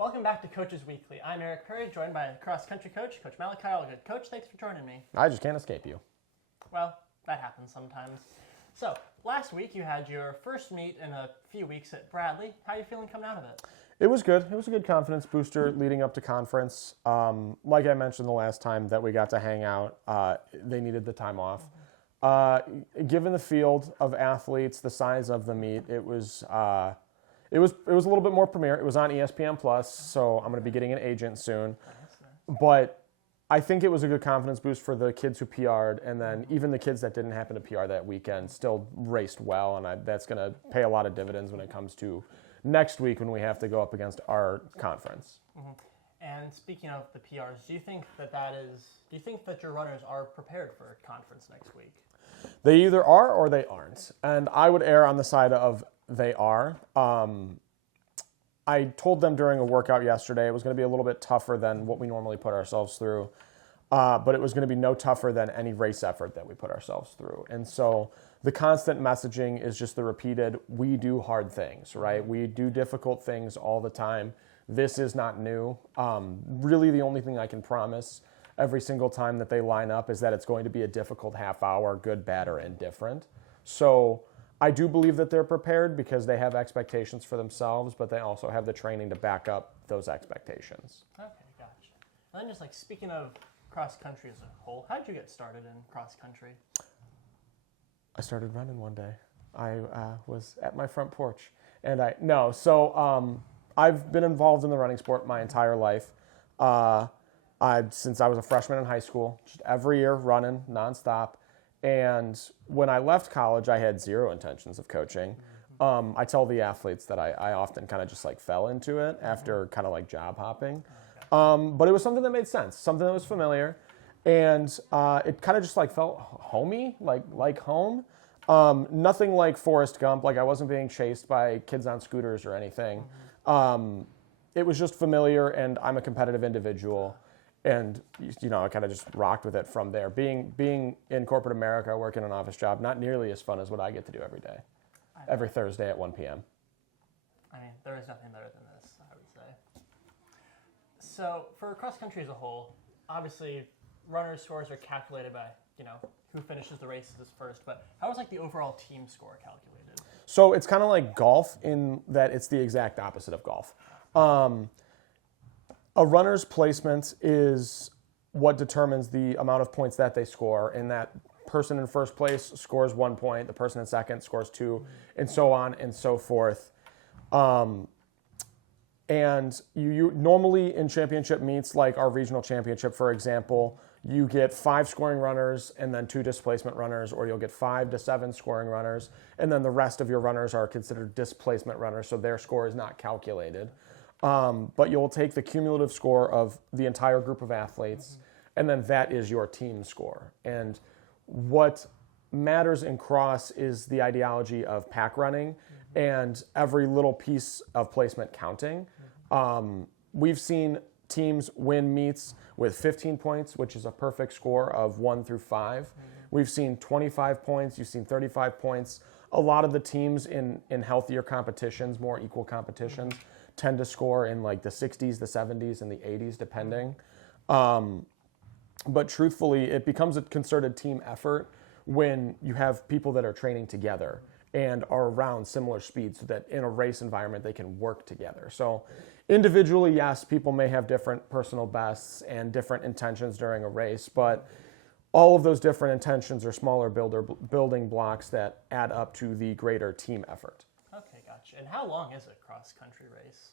Welcome back to Coaches Weekly. I'm Eric Perry, joined by cross country coach, Coach Allgood. Coach, thanks for joining me. I just can't escape you. Well, that happens sometimes. So, last week you had your first meet in a few weeks at Bradley. How are you feeling coming out of it? It was good. It was a good confidence booster leading up to conference. Like I mentioned the last time that we got to hang out, they needed the time off. Given the field of athletes, the size of the meet, it was a little bit more premier. It was on ESPN Plus, so I'm going to be getting an agent soon. But I think it was a good confidence boost for the kids who PR'd, and then even the kids that didn't happen to PR that weekend still raced well, and that's going to pay a lot of dividends when it comes to next week when we have to go up against our conference. Mm-hmm. And speaking of the PRs, do you think that your runners are prepared for conference next week? They either are or they aren't, and I would err on the side of they are. I told them during a workout yesterday it was going to be a little bit tougher than what we normally put ourselves through, but it was going to be no tougher than any race effort that we put ourselves through. And so the constant messaging is just the repeated, we do hard things, right? We do difficult things all the time. This is not new. Really the only thing I can promise every single time that they line up is that it's going to be a difficult half hour, good, bad, or indifferent. So I do believe that they're prepared because they have expectations for themselves, but they also have the training to back up those expectations. Okay, gotcha. And then just like speaking of cross country as a whole, how did you get started in cross country? I started running one day. I was at my front porch, and I've been involved in the running sport my entire life. Since I was a freshman in high school, just every year running nonstop. And when I left college, I had zero intentions of coaching. I tell the athletes that I often kind of just like fell into it after kind of like job hopping. But it was something that made sense, something that was familiar. And it kind of just like felt homey, like home. Nothing like Forrest Gump, like I wasn't being chased by kids on scooters or anything. It was just familiar, and I'm a competitive individual. And, I kind of just rocked with it from there. Being in corporate America, working an office job, not nearly as fun as what I get to do every day, every Thursday at 1 p.m. I mean, there is nothing better than this, I would say. So for cross country as a whole, obviously runners' scores are calculated by, who finishes the races first. But how was like the overall team score calculated? So it's kind of like golf in that it's the exact opposite of golf. A runner's placement is what determines the amount of points that they score, and that person in first place scores 1 point, the person in second scores 2, and so on and so forth. And you normally in championship meets, like our regional championship, for example, you get 5 scoring runners and then 2 displacement runners, or you'll get 5 to 7 scoring runners, and then the rest of your runners are considered displacement runners, so their score is not calculated. But you'll take the cumulative score of the entire group of athletes, and then that is your team score. And what matters in cross is the ideology of pack running and every little piece of placement counting. We've seen teams win meets with 15 points, which is a perfect score of 1 through 5. We've seen 25 points. You've seen 35 points. A lot of the teams in healthier competitions, more equal competitions, tend to score in like the 60s, the 70s, and the 80s, depending. But truthfully, it becomes a concerted team effort when you have people that are training together and are around similar speeds so that in a race environment they can work together. So individually, yes, people may have different personal bests and different intentions during a race, but all of those different intentions are smaller building blocks that add up to the greater team effort. Okay, gotcha. And how long is a cross-country race?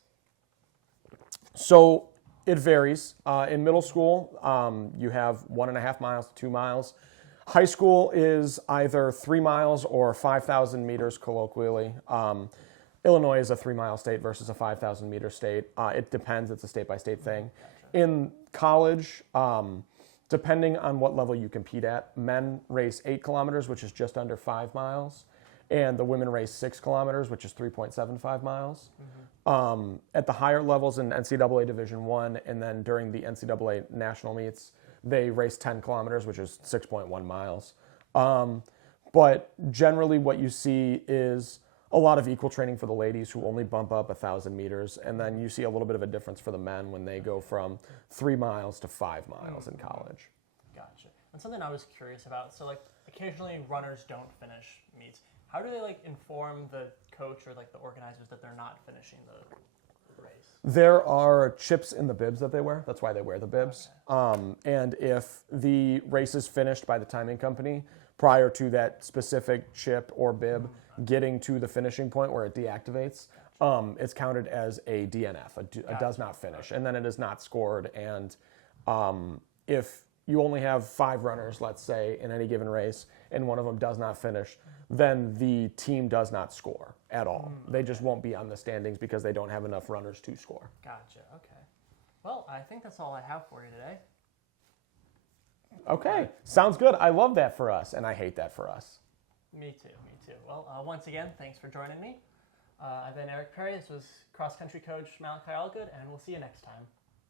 So it varies. In middle school, you have 1.5 miles to 2 miles. High school is either 3 miles or 5,000 meters colloquially. Illinois is a 3-mile state versus a 5,000-meter state. It depends. It's a state-by-state thing. In college, depending on what level you compete at, men race 8 kilometers, which is just under 5 miles. And the women race 6 kilometers, which is 3.75 miles. At the higher levels in NCAA Division I, and then during the NCAA national meets, they race 10 kilometers, which is 6.1 miles. But generally what you see is a lot of equal training for the ladies who only bump up 1,000 meters, and then you see a little bit of a difference for the men when they go from 3 miles to 5 miles in college. Gotcha. And something I was curious about, so like occasionally runners don't finish meets. How do they like inform the coach or like the organizers that they're not finishing the race? There are chips in the bibs that they wear. That's why they wear the bibs. Okay. And if the race is finished by the timing company prior to that specific chip or bib getting to the finishing point where it deactivates, it's counted as a DNF, a does not finish, and then it is not scored. And if you only have 5 runners, let's say, in any given race, and one of them does not finish, then the team does not score at all. They just won't be on the standings because they don't have enough runners to score. Gotcha. Okay. Well, I think that's all I have for you today. Okay. Sounds good. I love that for us, and I hate that for us. Me too. Well, once again, thanks for joining me. I've been Eric Perry. This was cross-country coach Malachi Allgood, and we'll see you next time.